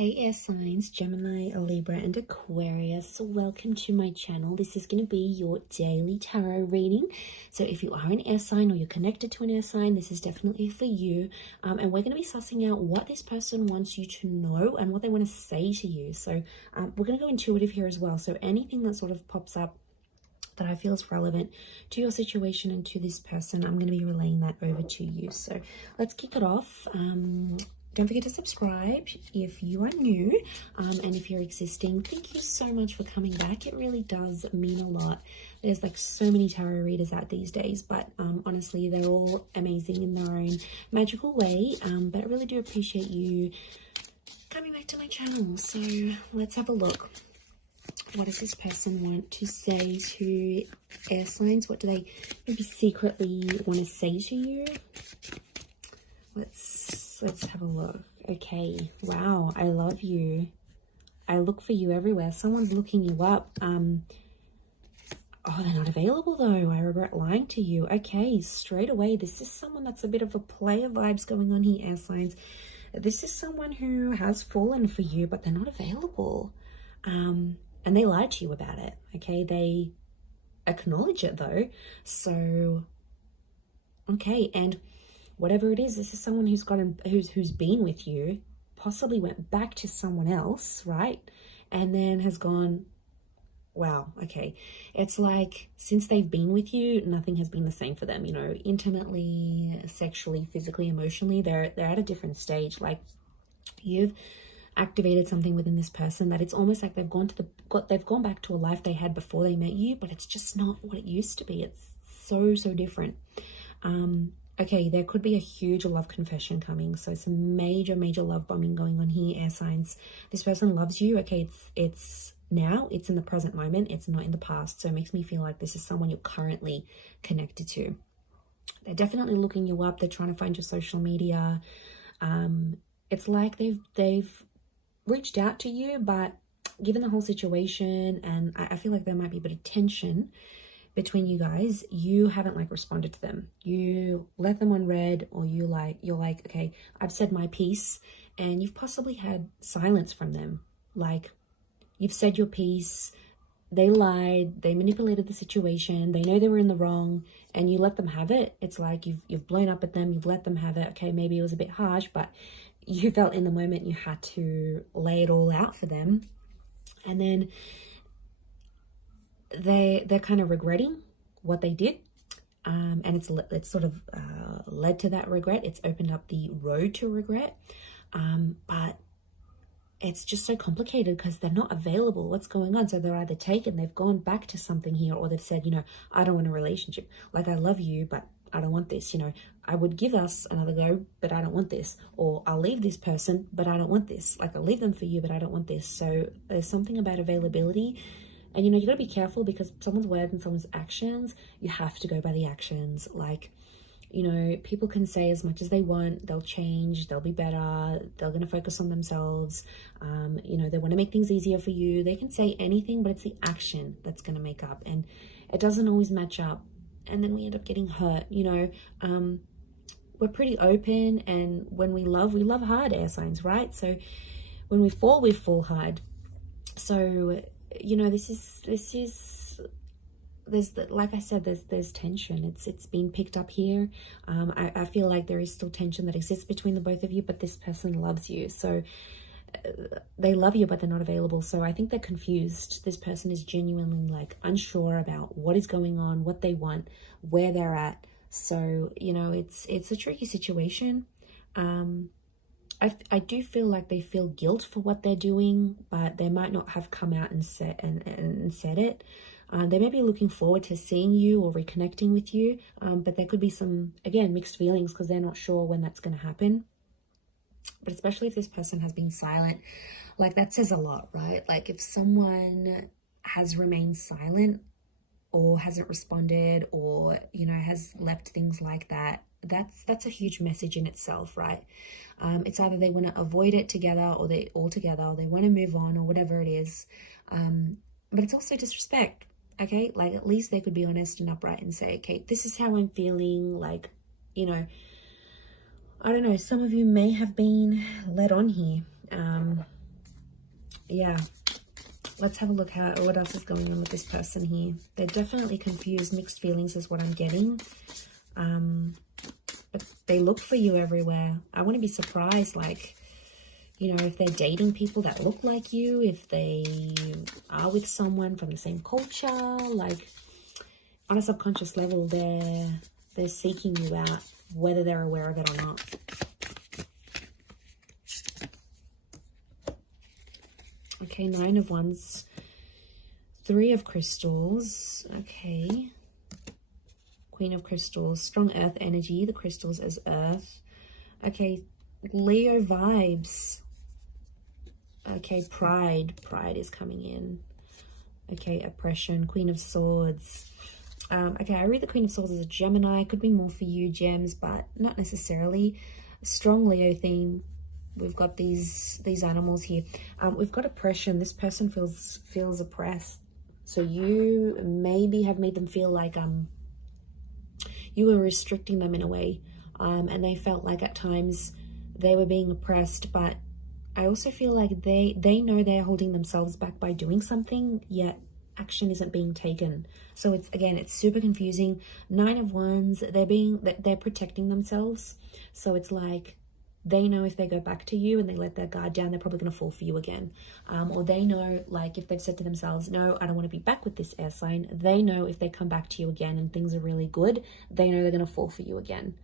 Hey air signs, Gemini, Libra and Aquarius, welcome to my channel. This is going to be your daily tarot reading. So if you are an air sign or you're connected to an air sign, this is definitely for you. And we're going to be sussing out what this person wants you to know and what they want to say to you. So we're going to go intuitive here as well. So anything that sort of pops up that I feel is relevant to your situation and to this person, I'm going to be relaying that over to you. So let's kick it off. Don't forget to subscribe if you are new, and if you're existing, thank you so much for coming back. It really does mean a lot. There's like so many tarot readers out these days, but honestly, they're all amazing in their own magical way. But I really do appreciate you coming back to my channel. So let's have a look. What does this person want to say to air signs? What do they maybe secretly want to say to you? Let's have a look. Okay, wow, I love you. I look for you everywhere. Someone's looking you up. Oh, they're not available though. I regret lying to you. Okay, straight away, this is someone that's a bit of a player vibes going on here, air signs. This is someone who has fallen for you, but they're not available. And they lied to you about it. Okay, they acknowledge it though. So, okay, and whatever it is, this is someone who's who's been with you, possibly went back to someone else, right? And then has gone, wow, okay. It's like since they've been with you, nothing has been the same for them, you know, intimately, sexually, physically, emotionally, they're at a different stage. Like you've activated something within this person that it's almost like they've gone back to a life they had before they met you, but it's just not what it used to be. It's so different. Okay, there could be a huge love confession coming. So some major love bombing going on here, air signs. This person loves you. Okay, it's now, it's in the present moment. It's not in the past. So it makes me feel like this is someone you're currently connected to. They're definitely looking you up. They're trying to find your social media. It's like they've reached out to you, but given the whole situation, and I feel like there might be a bit of tension between you guys, you haven't like responded to them. You let them on read, or you're like, okay, I've said my piece, and you've possibly had silence from them. Like you've said your piece, they lied, they manipulated the situation, they know they were in the wrong, and you let them have it. It's like you've blown up at them, you've let them have it. Okay, maybe it was a bit harsh, but you felt in the moment you had to lay it all out for them. And then they're kind of regretting what they did, and it's sort of led to that regret. It's opened up the road to regret, but it's just so complicated because they're not available. What's going on? So they're either they've gone back to something here, or they've said, you know, I don't want a relationship. Like, I love you, but I don't want this. You know, I would give us another go, but I don't want this. Or I'll leave this person, but I don't want this. Like, I'll leave them for you, but I don't want this. So there's something about availability. And, you know, you got to be careful because someone's words and someone's actions, you have to go by the actions. Like, you know, people can say as much as they want, they'll change, they'll be better, they're going to focus on themselves. You know, they want to make things easier for you. They can say anything, but it's the action that's going to make up. And it doesn't always match up. And then we end up getting hurt, you know. We're pretty open, and when we love hard, air signs, right? So when we fall hard. So, you know, there's like I said, there's tension. It's been picked up here. I feel like there is still tension that exists between the both of you, but this person loves you. So they love you, but they're not available. So I think they're confused. This person is genuinely like unsure about what is going on, what they want, where they're at. So, you know, it's a tricky situation. I do feel like they feel guilt for what they're doing, but they might not have come out and said it. They may be looking forward to seeing you or reconnecting with you, but there could be some, again, mixed feelings because they're not sure when that's going to happen. But especially if this person has been silent, like that says a lot, right? Like if someone has remained silent or hasn't responded, or, you know, has left things like that, that's a huge message in itself, right? It's either they want to avoid it together, or they want to move on, or whatever it is. But it's also disrespect. Okay, like at least they could be honest and upright and say, okay, this is how I'm feeling. Like, you know, I don't know, some of you may have been led on here. Yeah. Let's have a look at what else is going on with this person here. They're definitely confused. Mixed feelings is what I'm getting. But they look for you everywhere. I want to be surprised, like, you know, if they're dating people that look like you, if they are with someone from the same culture, like, on a subconscious level, they're seeking you out, whether they're aware of it or not. Okay, 9 of Wands, 3 of Crystals. Okay, Queen of Crystals, strong earth energy. The crystals as earth. Okay, Leo vibes. Okay, pride is coming in. Okay, oppression, Queen of Swords. Okay, I read the Queen of Swords as a Gemini. Could be more for you, Gems, but not necessarily. Strong Leo theme. We've got these animals here. We've got oppression. This person feels oppressed. So you maybe have made them feel like you were restricting them in a way, and they felt like at times they were being oppressed. But I also feel like they know they're holding themselves back by doing something, yet action isn't being taken. So it's super confusing. 9 of Wands, they're protecting themselves. So it's like they know if they go back to you and they let their guard down, they're probably going to fall for you again. Or they know, like, if they've said to themselves, no, I don't want to be back with this air sign, they know if they come back to you again and things are really good, they know they're going to fall for you again.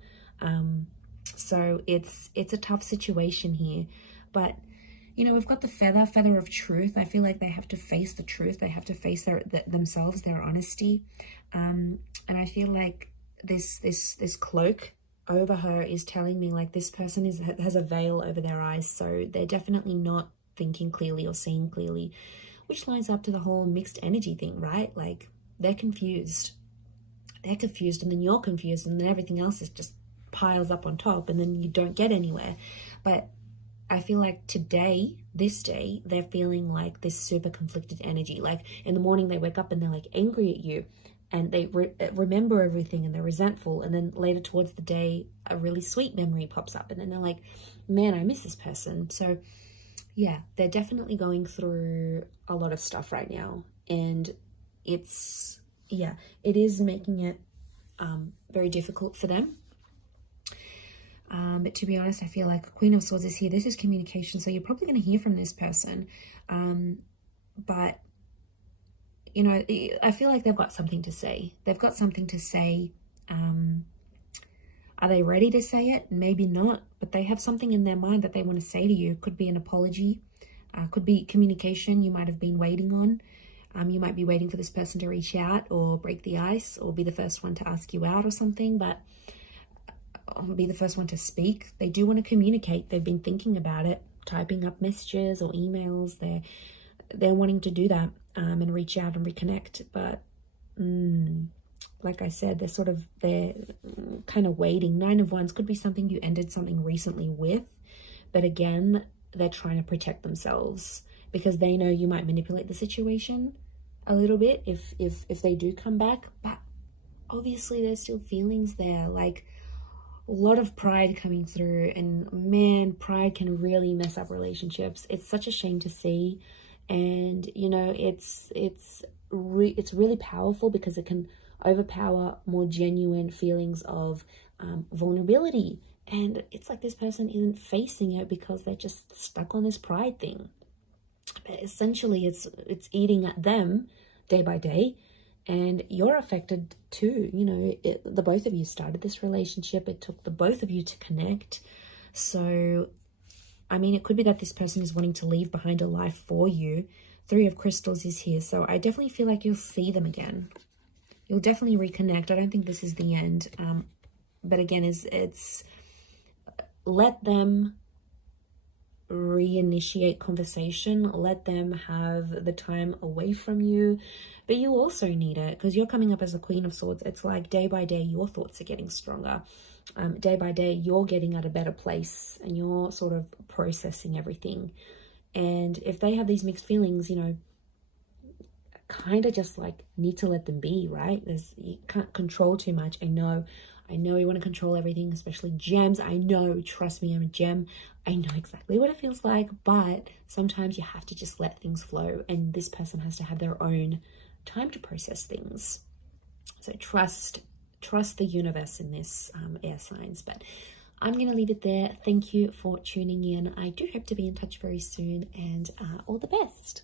So it's a tough situation here. But, you know, we've got the feather of truth. I feel like they have to face the truth. They have to face themselves, their honesty. And I feel like this cloak over her is telling me, like, this person has a veil over their eyes, so they're definitely not thinking clearly or seeing clearly, which lines up to the whole mixed energy thing, right? Like, they're confused, and then you're confused, and then everything else is just piles up on top, and then you don't get anywhere. But I feel like this day, they're feeling like this super conflicted energy. Like, in the morning they wake up and they're like angry at you, and they remember everything and they're resentful, and then later towards the day a really sweet memory pops up and then they're like, man, I miss this person. So yeah, they're definitely going through a lot of stuff right now, and it is making it very difficult for them. But to be honest, I feel like Queen of Swords is here. This is communication, so you're probably going to hear from this person, but you know, I feel like they've got something to say. Are they ready to say it? Maybe not, but they have something in their mind that they want to say to you. Could be an apology, could be communication you might have been waiting on. You might be waiting for this person to reach out or break the ice or be the first one to ask you out or something, but be the first one to speak. They do want to communicate. They've been thinking about it, typing up messages or emails. They're wanting to do that. And reach out and reconnect, but like I said, they're kind of waiting. 9 of Wands could be something you ended something recently with, but again, they're trying to protect themselves because they know you might manipulate the situation a little bit if they do come back. But obviously there's still feelings there, like a lot of pride coming through, and man, pride can really mess up relationships. It's such a shame to see. And you know, it's really powerful because it can overpower more genuine feelings of vulnerability, and it's like this person isn't facing it because they're just stuck on this pride thing. But essentially it's eating at them day by day, and you're affected too. You know, the both of you started this relationship. It took the both of you to connect. So I mean, it could be that this person is wanting to leave behind a life for you. 3 of Crystals is here. So I definitely feel like you'll see them again. You'll definitely reconnect. I don't think this is the end. But again, it's let them reinitiate conversation. Let them have the time away from you. But you also need it because you're coming up as the Queen of Swords. It's like day by day, your thoughts are getting stronger. Day by day, you're getting at a better place and you're sort of processing everything. And if they have these mixed feelings, you know, kind of just like need to let them be, right? You can't control too much. I know I know you want to control everything, especially gems. I know, trust me, I'm a gem. I know exactly what it feels like, but sometimes you have to just let things flow, and this person has to have their own time to process things. So trust the universe in this, air signs. But I'm going to leave it there. Thank you for tuning in. I do hope to be in touch very soon, and all the best.